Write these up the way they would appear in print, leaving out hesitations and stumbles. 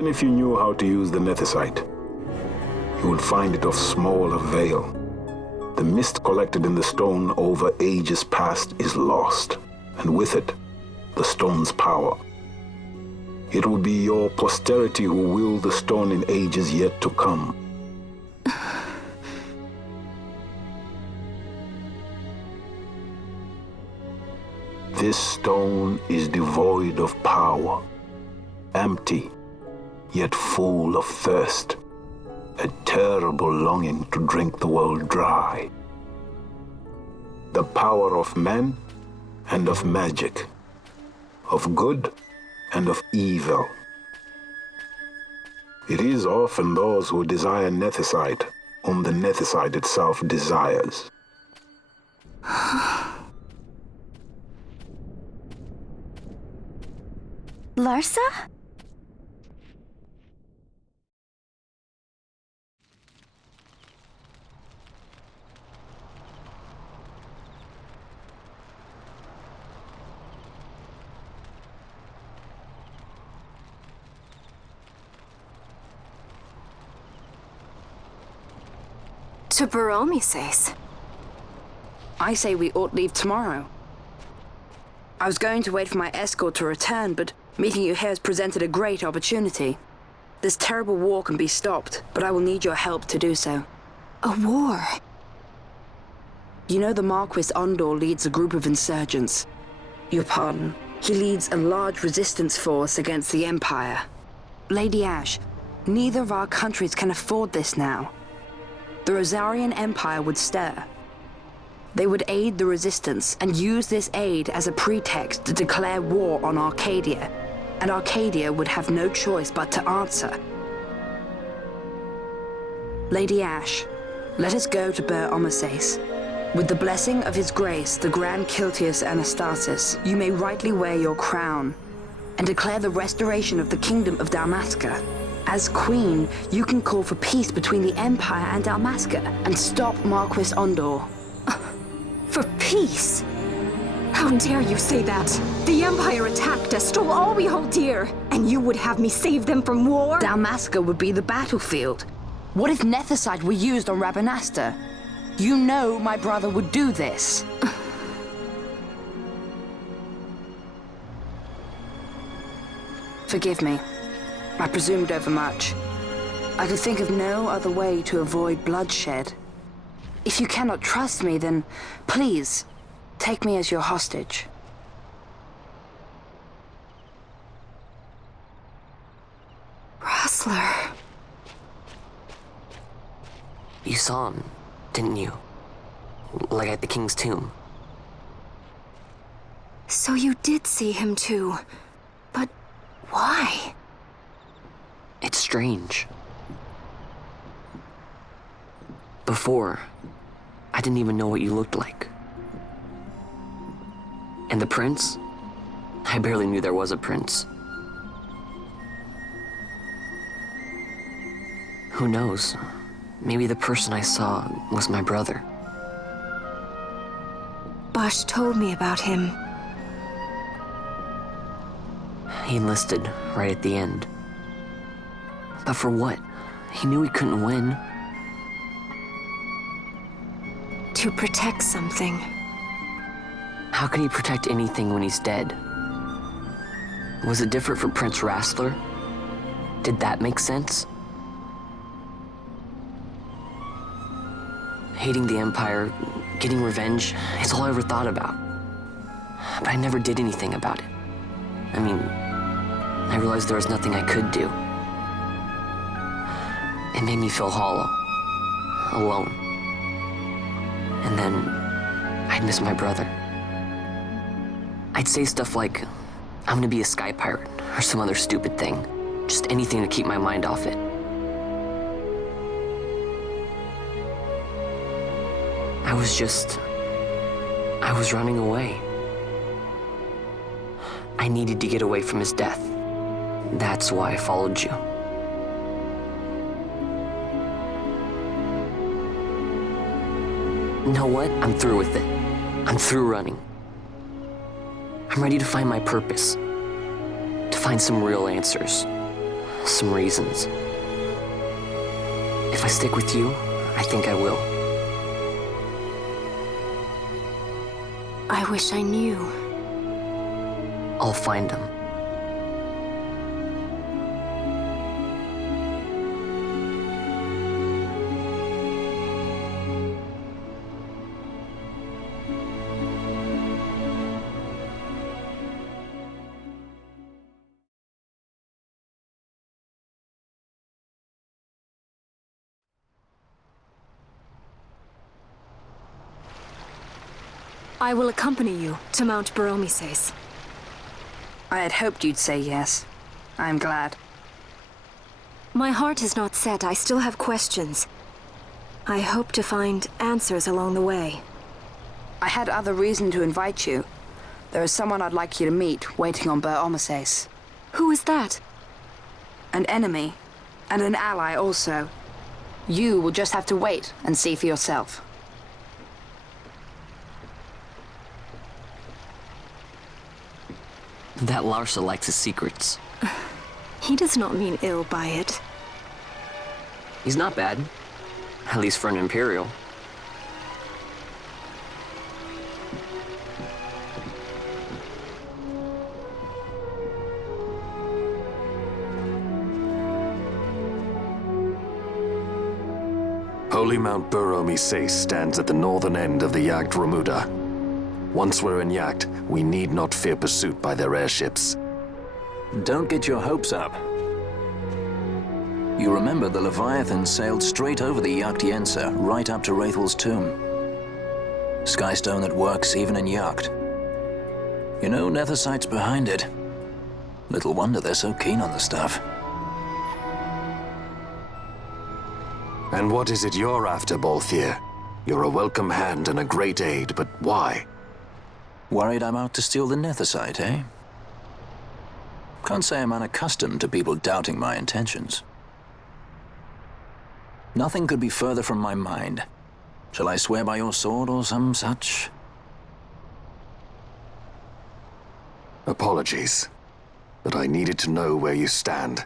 And if you knew how to use the nethicite, you would find it of small avail. The mist collected in the stone over ages past is lost, and with it, the stone's power. It will be your posterity who wield the stone in ages yet to come. This stone is devoid of power, empty, yet full of thirst, a terrible longing to drink the world dry. The power of men and of magic, of good and of evil. It is often those who desire nethicite whom the nethicite itself desires. Larsa? To Baromi says. I say we ought leave tomorrow. I was going to wait for my escort to return, but meeting you here has presented a great opportunity. This terrible war can be stopped, but I will need your help to do so. A war? You know the Marquis Ondor leads a group of insurgents. Your pardon. He leads a large resistance force against the Empire. Lady Ash, neither of our countries can afford this now. The Rosarian Empire would stir. They would aid the resistance and use this aid as a pretext to declare war on Arcadia, and Arcadia would have no choice but to answer. Lady Ash, let us go to Ber Omases. With the blessing of His Grace, the Grand Kiltius Anastasis, you may rightly wear your crown and declare the restoration of the Kingdom of Dalmasca. As Queen, you can call for peace between the Empire and Dalmasca and stop Marquis Ondor. For peace? How dare you say that? The Empire attacked us, stole all we hold dear, and you would have me save them from war? Dalmasca would be the battlefield. What if nethicite were used on Rabanasta? You know my brother would do this. Forgive me. I presumed overmuch. I could think of no other way to avoid bloodshed. If you cannot trust me, then please, take me as your hostage. Rustler. You saw him, didn't you? Like at the King's tomb. So you did see him too. But why? It's strange. Before, I didn't even know what you looked like. And the prince? I barely knew there was a prince. Who knows? Maybe the person I saw was my brother. Bosch told me about him. He enlisted right at the end. But for what? He knew he couldn't win. To protect something. How can he protect anything when he's dead? Was it different for Prince Rastler? Did that make sense? Hating the Empire, getting revenge, it's all I ever thought about. But I never did anything about it. I mean, I realized there was nothing I could do. It made me feel hollow, alone. And then I'd miss my brother. I'd say stuff like, I'm gonna be a sky pirate, or some other stupid thing. Just anything to keep my mind off it. I was running away. I needed to get away from his death. That's why I followed you. You know what? I'm through with it. I'm through running. I'm ready to find my purpose. To find some real answers. some reasons. If I stick with you, I think I will. I wish I knew. I'll find him. I will accompany you to Mount Baromises. I had hoped you'd say yes. I'm glad. My heart is not set. I still have questions. I hope to find answers along the way. I had other reason to invite you. There is someone I'd like you to meet waiting on Baromises. Who is that? An enemy, and an ally also. You will just have to wait and see for yourself. That Larsa likes his secrets. He does not mean ill by it. He's not bad. At least for an Imperial. Holy Mount Baromises stands at the northern end of the Yacht Remuda. Once we're in Yacht, we need not fear pursuit by their airships. Don't get your hopes up. You remember the Leviathan sailed straight over the Yacht Yensa, right up to Wraithel's tomb. Skystone that works even in Yacht. You know, Nethersight's behind it. Little wonder they're so keen on the stuff. And what is it you're after, Balthier? You're a welcome hand and a great aid, but why? Worried I'm out to steal the Nethersight, eh? Can't say I'm unaccustomed to people doubting my intentions. Nothing could be further from my mind. Shall I swear by your sword or some such? Apologies, but I needed to know where you stand.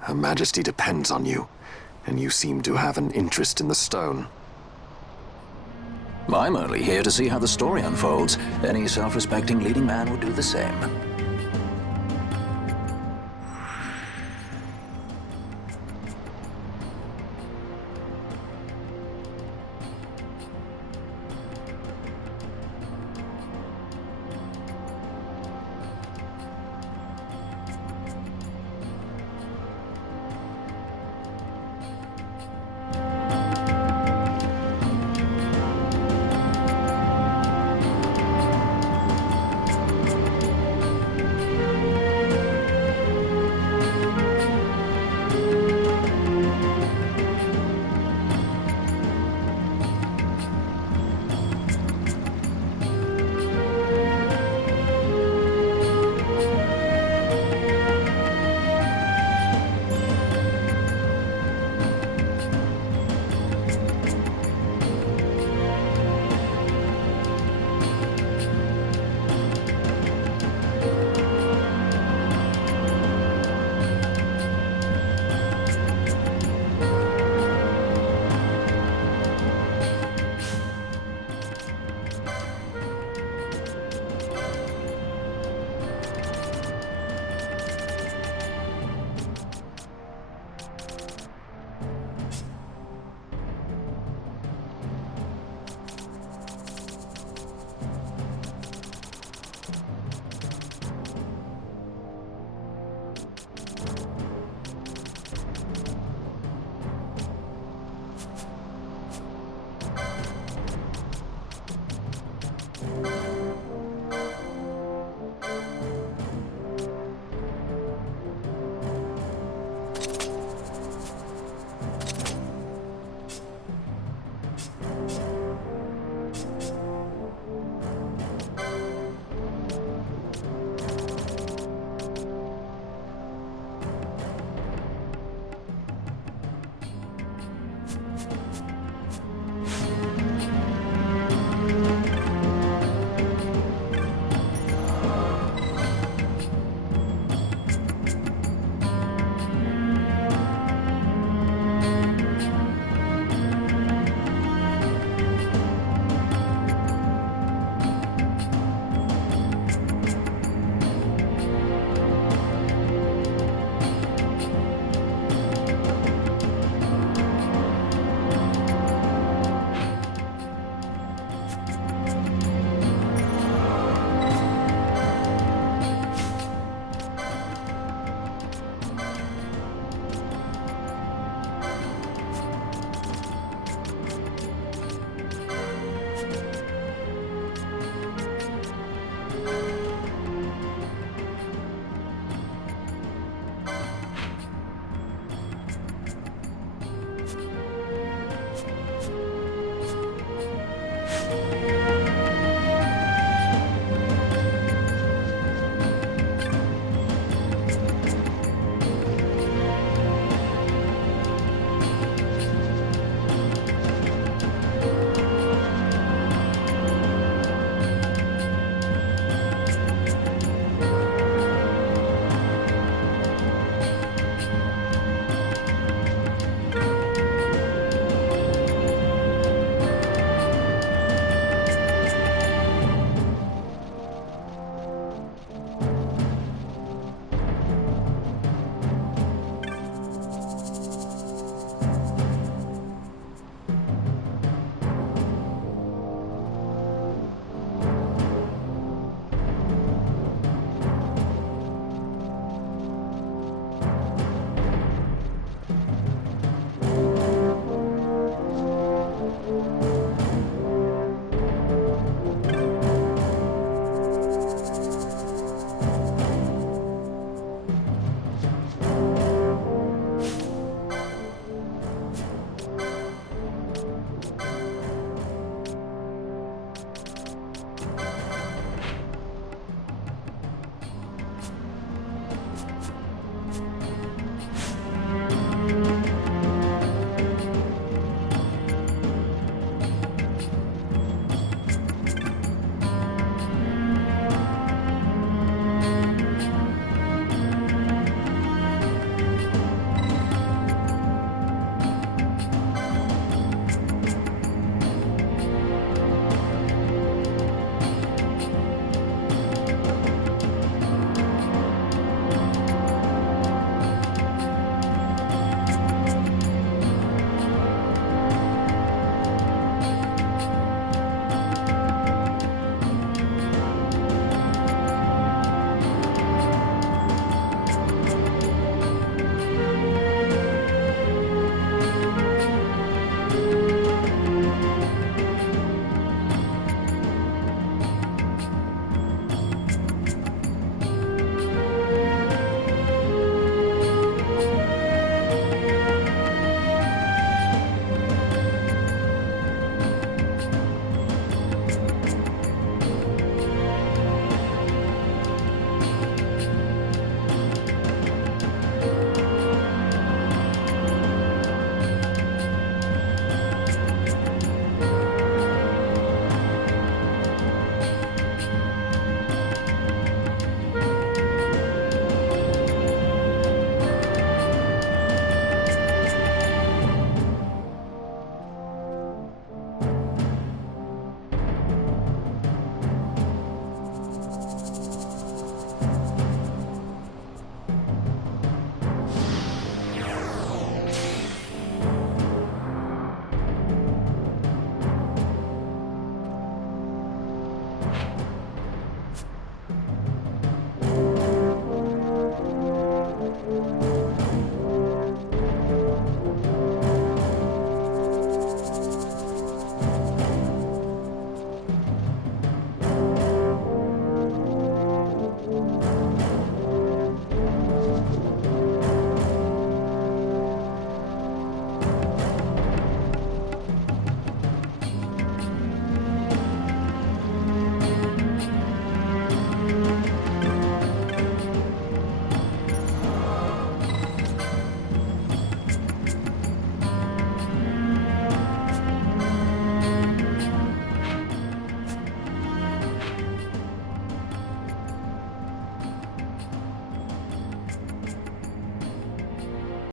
Her Majesty depends on you, and you seem to have an interest in the stone. I'm only here to see how the story unfolds. Any self-respecting leading man would do the same.